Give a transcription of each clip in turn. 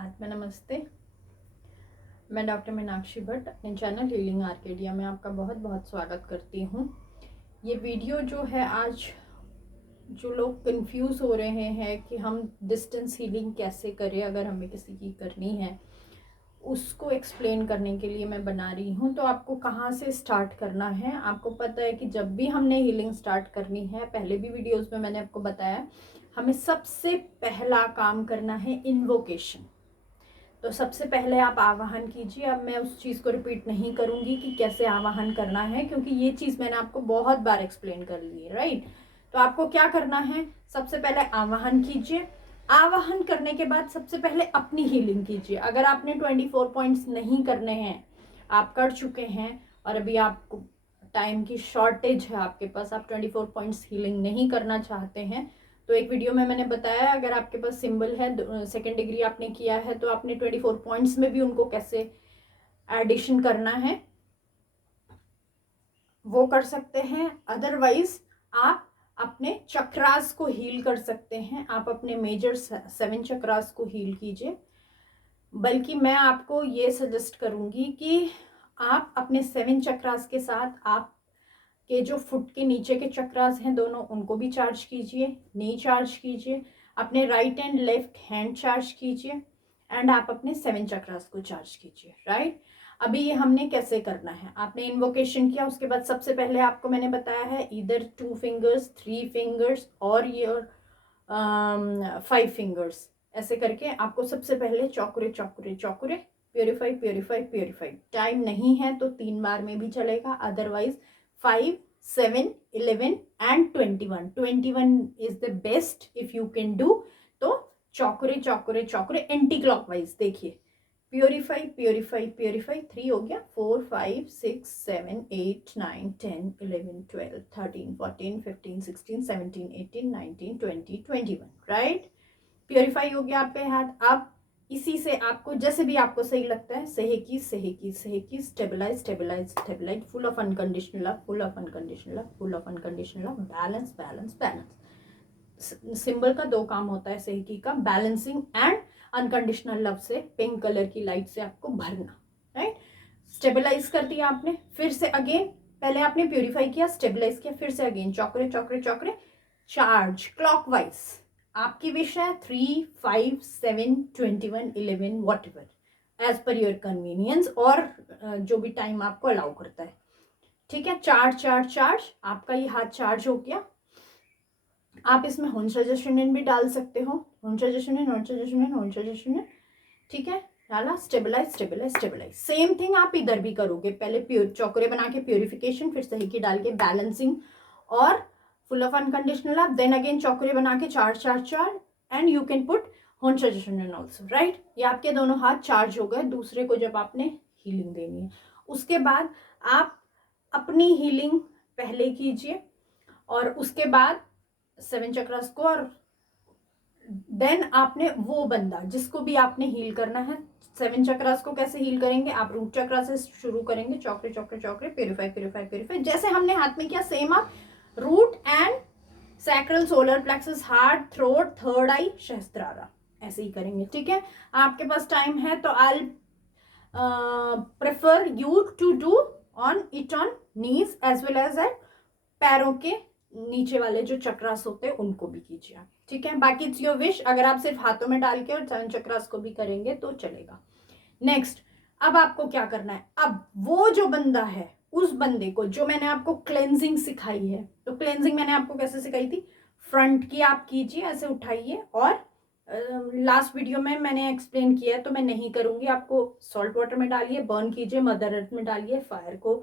आत्मा नमस्ते। मैं डॉक्टर मीनाक्षी भट्ट अपने चैनल हीलिंग आर्केडिया में आपका बहुत बहुत स्वागत करती हूँ। ये वीडियो जो है, आज जो लोग कंफ्यूज हो रहे हैं कि हम डिस्टेंस हीलिंग कैसे करें अगर हमें किसी की करनी है, उसको एक्सप्लेन करने के लिए मैं बना रही हूँ। तो आपको कहाँ से स्टार्ट करना है, आपको पता है कि जब भी हमने हीलिंग स्टार्ट करनी है, पहले भी वीडियोज़ में मैंने आपको बताया, हमें सबसे पहला काम करना है इन्वोकेशन। तो सबसे पहले आप आवाहन कीजिए। अब मैं उस चीज़ को रिपीट नहीं करूँगी कि कैसे आवाहन करना है, क्योंकि ये चीज़ मैंने आपको बहुत बार एक्सप्लेन कर ली है, राइट। तो आपको क्या करना है, सबसे पहले आवाहन कीजिए। आवाहन करने के बाद सबसे पहले अपनी हीलिंग कीजिए। अगर आपने 24 पॉइंट्स नहीं करने हैं, आप कर चुके हैं और अभी आपको टाइम की शॉर्टेज है आपके पास, आप 24 पॉइंट्स हीलिंग नहीं करना चाहते हैं, तो एक वीडियो में मैंने बताया अगर आपके पास सिंबल है, सेकेंड डिग्री आपने किया है, तो आपने 24 पॉइंट्स में भी उनको कैसे एडिशन करना है वो कर सकते हैं। अदरवाइज आप अपने चक्रास को हील कर सकते हैं। आप अपने मेजर 7 चक्रास को हील कीजिए। बल्कि मैं आपको ये सजेस्ट करूंगी कि आप अपने 7 चक्रास के साथ आप के जो फुट के नीचे के चक्रास हैं दोनों, उनको भी चार्ज कीजिए, नी चार्ज कीजिए, अपने right and left hand charge कीजिए, एंड आप अपने 7 चक्रास को चार्ज कीजिए, राइट। अभी ये हमने कैसे करना है, आपने इन्वोकेशन किया, उसके बाद सबसे पहले आपको मैंने बताया है इधर 2 फिंगर्स, 3 फिंगर्स और योर 5 फिंगर्स, ऐसे करके आपको सबसे पहले चौकरे चौकरे चौकरे प्योरीफाई प्योरीफाई प्योरीफाई। टाइम नहीं है तो 3 बार में भी चलेगा, otherwise 5, 7, 11 and 21 is the best if you can do. तो चौकरे चौकरे चौकरे एंटी क्लॉकवाइज देखिए, प्योरीफाई प्योरीफाई प्योरीफाई। 3 हो गया, 4, 5, 6, 7, 8, 9, 10, 11, 12, 13, 14, 15, 16, 17, 18, 19, 20, 21, राइट। प्योरीफाई हो गया आपके हाथ। अब इसी से आपको जैसे भी आपको सही लगता है, सहेकी सहेकी सहेकी, stabilize stabilise stabilize, full of unconditional love, full of unconditional love, full of unconditional love, balance balance balance. Symbol का 2 काम होता है सहेकी का, बैलेंसिंग एंड अनकंडीशनल लव से पिंक कलर की लाइट से आपको भरना, राइट। स्टेबलाइज कर दिया आपने, फिर से अगेन, पहले आपने प्योरीफाई किया, स्टेबलाइज किया, फिर से अगेन चौकरे चौकरे चौकरे चार्ज क्लॉकवाइज। आपकी विश है 3, 5, 7, 21, 11 whatever as per your convenience, और जो भी टाइम आपको अलाउ करता है, ठीक है। चार्ज चार्ज चार्ज, आपका ये हाथ चार्ज हो गया। आप इसमें होंशा भी डाल सकते हो, होंशा, ठीक है, डाला, stabilise stabilise stabilise. Same thing आप इधर भी करोगे, पहले प्योर चौकरे बना के प्योरिफिकेशन, फिर सही की डाल के बैलेंसिंग और full of unconditional love, then again चौकरे बना के charge charge charge, and you can put होंशा ऑल्सो, राइट। ये आपके दोनों हाथ चार्ज हो गए दूसरे को जब आपने हीलिंग देनी है। उसके बाद आप अपनी हीलिंग पहले कीजिए और उसके बाद 7 चक्रास को, और देन आपने वो बंदा जिसको भी आपने हील करना है, 7 चक्रास को कैसे हील करेंगे, आप रूट चक्रा से शुरू करेंगे, चौकरे चौकरे चौकरे, प्योरीफाई प्योरीफाई प्योरीफाई, जैसे हमने हाथ में किया सेम आप root and sacral, solar plexus, heart, throat, third eye, Sahasrara, ऐसे ही करेंगे, ठीक है। आपके पास टाइम है तो I prefer you to do on it on knees as well as at पैरों के नीचे वाले जो चक्रास होते हैं उनको भी कीजिए आप, ठीक है। बाकी इट्स योर विश, अगर आप सिर्फ हाथों में डाल के और 7 चक्रास को भी करेंगे तो चलेगा। नेक्स्ट, अब आपको क्या करना है, अब वो जो बंदा है उस बंदे को, जो मैंने आपको क्लेंजिंग सिखाई है, तो क्लेंजिंग मैंने आपको कैसे सिखाई थी, फ्रंट की आप कीजिए, ऐसे उठाइए, और लास्ट वीडियो में मैंने एक्सप्लेन किया है तो मैं नहीं करूंगी, आपको सॉल्ट वाटर में डालिए, बर्न कीजिए, मदर अर्थ में डालिए, फायर को,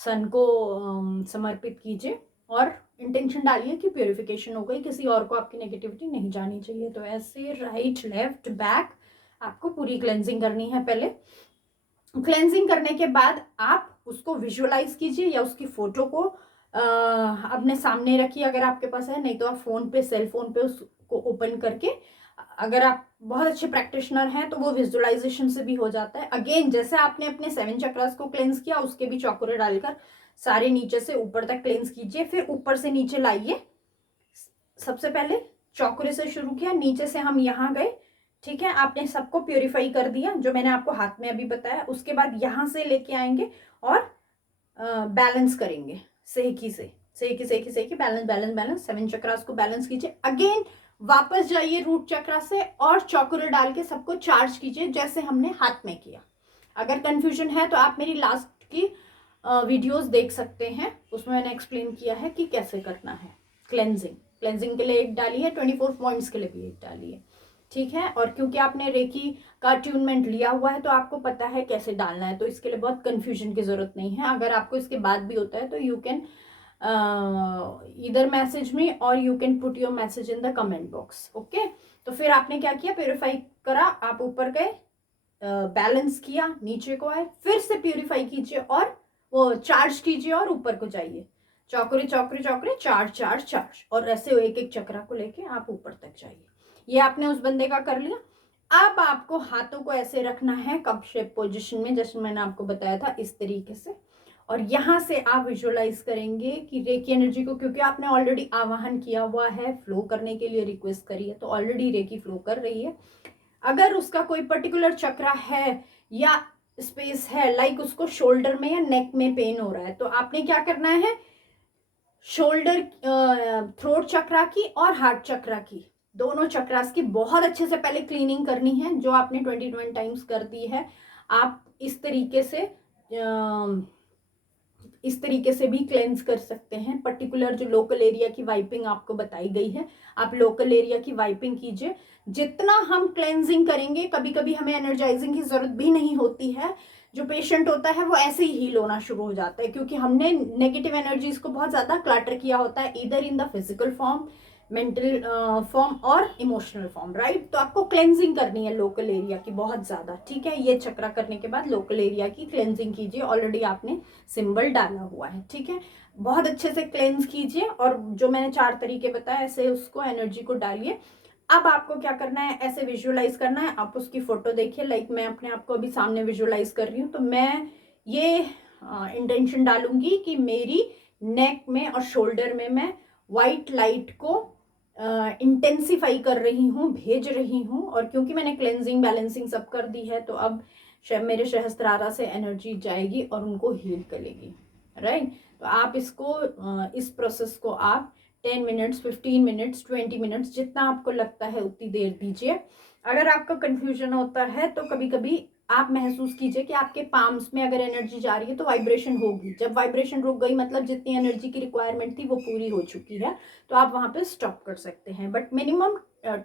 सन को समर्पित कीजिए, और इंटेंशन डालिए कि प्योरिफिकेशन हो गई, किसी और को आपकी नेगेटिविटी नहीं जानी चाहिए। तो ऐसे राइट लेफ्ट बैक आपको पूरी क्लेंजिंग करनी है। पहले क्लेंजिंग करने के बाद आप उसको विजुअलाइज कीजिए या उसकी फोटो को अपने सामने रखिए अगर आपके पास है, नहीं तो आप फोन पे, सेल फोन पे उसको ओपन करके, अगर आप बहुत अच्छे प्रैक्टिशनर हैं तो वो विजुअलाइजेशन से भी हो जाता है। अगेन जैसे आपने अपने 7 चक्रास को क्लेंस किया, उसके भी चौकरे डालकर सारे नीचे से ऊपर तक क्लेंस कीजिए, फिर ऊपर से नीचे लाइए। सबसे पहले चौकरे से शुरू किया, नीचे से हम यहाँ गए, ठीक है, आपने सबको प्योरीफाई कर दिया जो मैंने आपको हाथ में अभी बताया। उसके बाद यहाँ से लेके आएंगे और बैलेंस करेंगे सेकी से, सेकी सेकी सेकी, बैलेंस बैलेंस बैलेंस, 7 चक्रास को बैलेंस कीजिए। अगेन वापस जाइए रूट चक्रा से और चौकुरे डाल के सबको चार्ज कीजिए जैसे हमने हाथ में किया। अगर कंफ्यूजन है तो आप मेरी लास्ट की वीडियोस देख सकते हैं, उसमें मैंने एक्सप्लेन किया है कि कैसे करना है। क्लेंजिंग, क्लेंजिंग के लिए एक डाली है, 24 पॉइंट्स के लिए भी एक डाली है, ठीक है। और क्योंकि आपने रेकी का ट्यूनमेंट लिया हुआ है तो आपको पता है कैसे डालना है, तो इसके लिए बहुत कंफ्यूजन की जरूरत नहीं है। अगर आपको इसके बाद भी होता है तो यू कैन इधर मैसेज में और you can put your message in the comment box, okay. तो फिर आपने क्या किया, प्योरीफाई करा, आप ऊपर गए, बैलेंस किया, नीचे को आए, फिर से प्यूरिफाई कीजिए और वो चार्ज कीजिए और ऊपर को जाइए, चौकरे चौकरे चौकरे, चार्ज चार्ज चार्ज, और ऐसे एक एक चक्रा को लेके आप ऊपर तक जाइए। ये आपने उस बंदे का कर लिया। अब आपको हाथों को ऐसे रखना है कप शेप पोजिशन में, जैसे मैंने आपको बताया था इस तरीके से। और यहां से आप विजुअलाइज करेंगे कि रेकी एनर्जी को, क्योंकि आपने ऑलरेडी आवाहन किया हुआ है, फ्लो करने के लिए रिक्वेस्ट करी है, तो ऑलरेडी रेकी फ्लो कर रही है। अगर उसका कोई पर्टिकुलर चक्रा है या स्पेस है, लाइक उसको शोल्डर में या नेक में पेन हो रहा है, तो आपने क्या करना है, शोल्डर, थ्रोट चक्रा की और हार्ट चक्रा की, दोनों चक्रास की बहुत अच्छे से पहले क्लीनिंग करनी है, जो आपने 21 टाइम्स कर दी है। आप इस तरीके से भी क्लेंस कर सकते हैं। पर्टिकुलर जो लोकल एरिया की वाइपिंग आपको बताई गई है, आप लोकल एरिया की वाइपिंग कीजिए। जितना हम क्लेंजिंग करेंगे, कभी कभी हमें एनर्जाइजिंग की जरूरत भी नहीं होती है, जो पेशेंट होता है वो ऐसे ही हील होना शुरू हो जाता है, क्योंकि हमने नेगेटिव एनर्जीज को बहुत ज्यादा क्लटर किया होता है, इधर in the physical form, mental form और इमोशनल फॉर्म, राइट। तो आपको क्लेंजिंग करनी है लोकल एरिया की बहुत ज्यादा, ठीक है। ये चक्रा करने के बाद लोकल एरिया की क्लेंजिंग कीजिए, ऑलरेडी आपने सिंबल डाला हुआ है, ठीक है। बहुत अच्छे से क्लेंज कीजिए और जो मैंने 4 तरीके बताए ऐसे उसको एनर्जी को डालिए। अब आपको क्या करना है, ऐसे विजुअलाइज करना है। आप उसकी फोटो देखिए, लाइक मैं अपने आप को अभी सामने विजुअलाइज कर रही हूँ, तो मैं ये इंटेंशन डालूंगी कि मेरी नेक में और शोल्डर में मैं व्हाइट लाइट को इंटेंसिफाई कर रही हूँ, भेज रही हूँ। और क्योंकि मैंने क्लेंजिंग बैलेंसिंग सब कर दी है, तो अब मेरे सहस्त्रारा से एनर्जी जाएगी और उनको हील करेगी, राइट। तो आप इसको इस प्रोसेस को आप 10 मिनट्स, 15 मिनट्स, 20 मिनट्स, जितना आपको लगता है उतनी देर दीजिए। अगर आपका कंफ्यूजन होता है तो कभी कभी आप महसूस कीजिए कि आपके पाम्स में अगर एनर्जी जा रही है तो वाइब्रेशन होगी। जब वाइब्रेशन रुक गई मतलब जितनी एनर्जी की रिक्वायरमेंट थी वो पूरी हो चुकी है, तो आप वहां पे स्टॉप कर सकते हैं। But minimum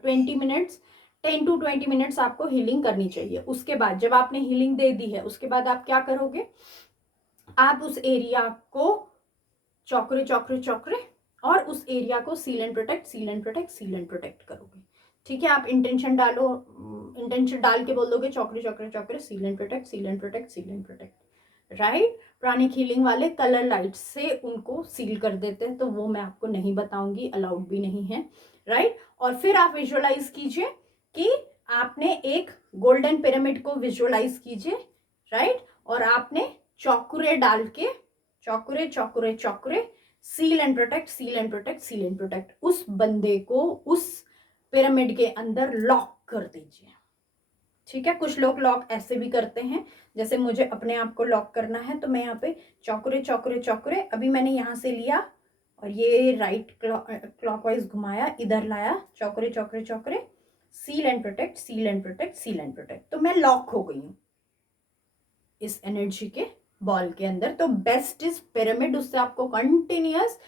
20 minutes, 10 to 20 minutes आपको हीलिंग करनी चाहिए। उसके बाद जब आपने हीलिंग दे दी है, उसके बाद आप क्या करोगे, आप उस एरिया को चौकरे चौकरे चौकरे और उस एरिया को seal and protect, seal and protect, seal and protect करोगे, ठीक है। आप इंटेंशन डालो, इंटेंशन डाल के बोल दोगे चौकरे चौकरे चौकरे, seal and protect, seal and protect, seal and protect, right. Pranic healing वाले कलर लाइट से उनको सील कर देते हैं, तो वो मैं आपको नहीं बताऊंगी, अलाउड भी नहीं है, राइट। और फिर आप विजुअलाइज कीजिए कि आपने एक गोल्डन पिरामिड को विजुअलाइज कीजिए, राइट। और आपने चौकुरे डाल के, चौकुरे चौकुरे चौकुरे, seal and protect, seal and protect, seal and protect, उस बंदे को उस पिरामिड के अंदर लॉक कर दीजिए, ठीक है। कुछ लोग लॉक ऐसे भी करते हैं, जैसे मुझे अपने आप को लॉक करना है, तो मैं यहाँ पे चौकुरे चौकुरे चौकुरे, अभी मैंने यहाँ से लिया और ये राइट क्लॉकवाइज घुमाया, इधर लाया, चौकुरे चौकुरे चौकुरे, seal and protect, seal and protect, seal and protect, तो मैं लॉक हो गई हूँ इस एनर्जी के बॉल के अंदर। तो बेस्ट इज पिरामिड, उससे आपको कंटिन्यूअस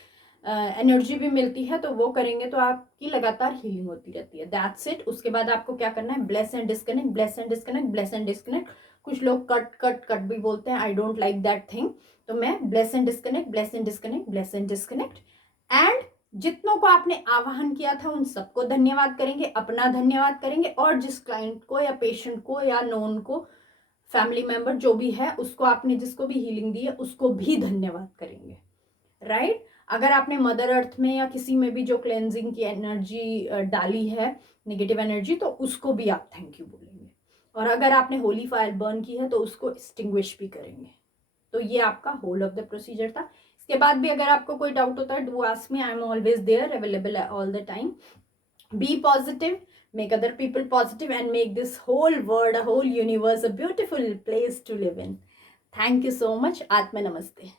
एनर्जी भी मिलती है, तो वो करेंगे तो आपकी लगातार हीलिंग होती रहती है। That's it. उसके बाद आपको क्या करना है, bless and disconnect, bless and disconnect, bless and disconnect. कुछ लोग कट कट कट भी बोलते हैं, I don't like that thing. तो मैं bless and disconnect, bless and disconnect, bless and disconnect. And जितनों को आपने आवाहन किया था उन सबको धन्यवाद करेंगे, अपना धन्यवाद करेंगे, और जिस क्लाइंट को या पेशेंट को या नोन को, फैमिली मेंबर जो भी है, उसको आपने जिसको भी हीलिंग दी है उसको भी धन्यवाद करेंगे, राइट। अगर आपने मदर अर्थ में या किसी में भी जो क्लेंजिंग की एनर्जी डाली है, नेगेटिव एनर्जी, तो उसको भी आप थैंक यू बोलेंगे। और अगर आपने होली फायर बर्न की है तो उसको एक्सटिंग्विश भी करेंगे। तो ये आपका होल ऑफ द प्रोसीजर था। इसके बाद भी अगर आपको कोई डाउट होता है, do ask me, I am always there, available all the time. Be positive, make other people positive, and make this whole world, a whole universe, a beautiful place to live in. Thank you so much. Atma Namaste.